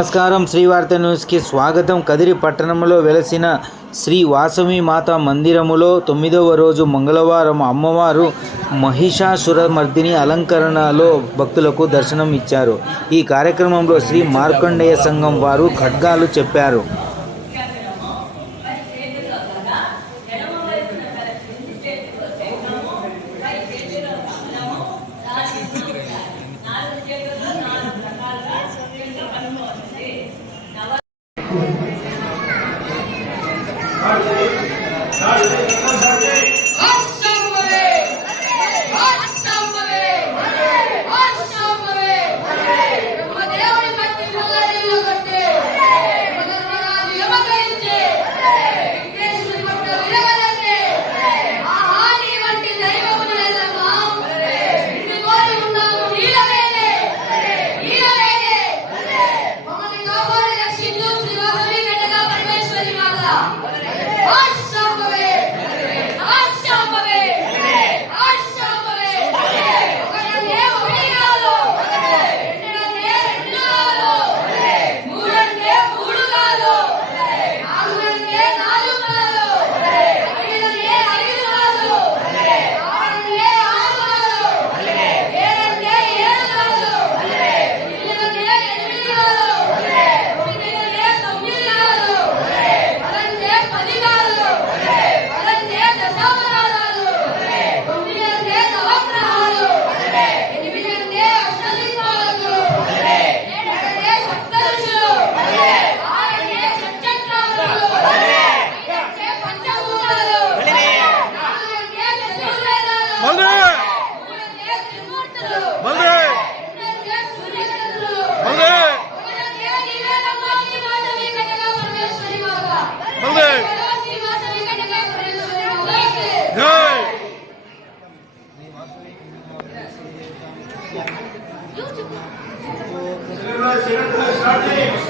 నమస్కారం. శ్రీవార్త న్యూస్కి స్వాగతం. కదిరి పట్టణంలో వెలసిన శ్రీ వాసవి మాత మందిరములో తొమ్మిదవ రోజు మంగళవారం అమ్మవారు మహిషాసురమర్దిని అలంకరణలో భక్తులకు దర్శనం ఇచ్చారు ఈ కార్యక్రమంలో శ్రీ మార్కండేయ సంఘం వారు ఖడ్గాలు చెప్పారు. Thank you.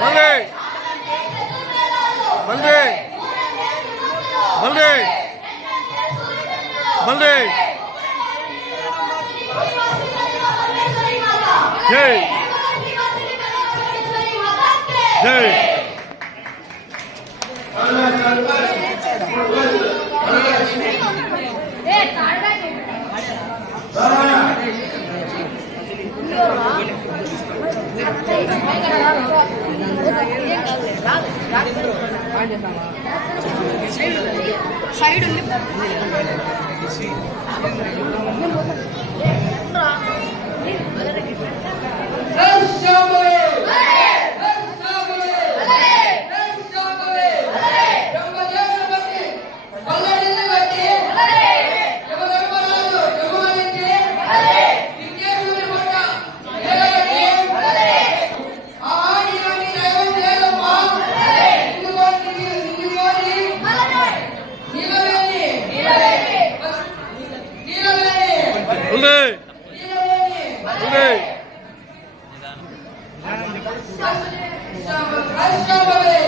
மல்லே மல்லே மல்லே மல்லே ஜெய் ஜெய் సైడ్ ఉంది.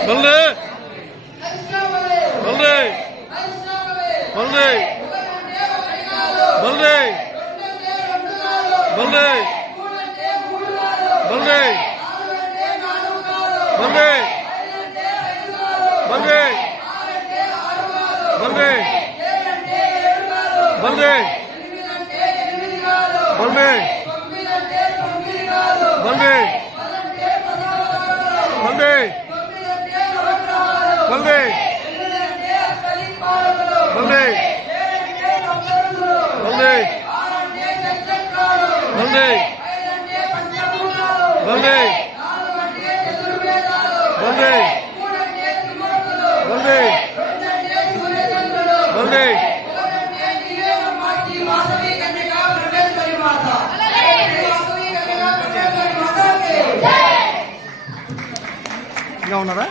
சொல்லு சொல்லு சொல்லு சொல்லு சொல்லு சொல்லு சொல்லு சொல்லு சொல்லு சொல்லு சொல்லு சொல்லு கொள்கை கொள்கை கொள்கை கொள்கை கொள்கை ఉన్నారా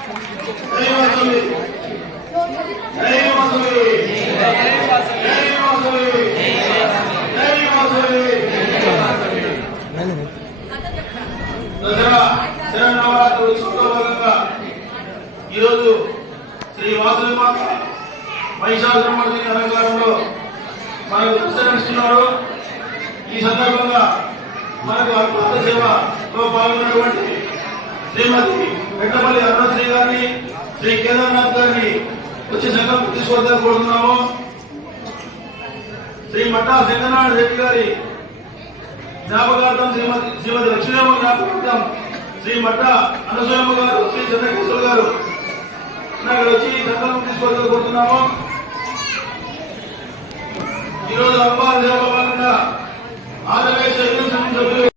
ఈరోజు శ్రీ వాసవి మాత మహిషాసురమర్దిని అలంకారంలో మనకు దర్శనమిస్తున్నారు ఈ సందర్భంగా మనకు అద్భుత సేవలో పాల్గొన్నటువంటి శ్రీమతి వెంటపల్లి శ్రీ కేదార్నాథ్ గారిని వచ్చి సంఘం తీసుకొద్దాం కోరుతున్నాము. శ్రీ మట్టా శంకరనారాయణ రెడ్డి గారి జ్ఞాపకార్థం శ్రీమతి శ్రీమతి లక్ష్మీదేవ జ్ఞాపకార్థం శ్రీ మట్ట అనసూయమ్మ గారు శ్రీ చంద్రకిషోర్ గారు ఇక్కడ వచ్చి సంకల్పం తీసుకొద్దాం కోరుతున్నాము. ఈరోజు అమ్మ ఆంధ్రప్రదేశ్ సభ్యులు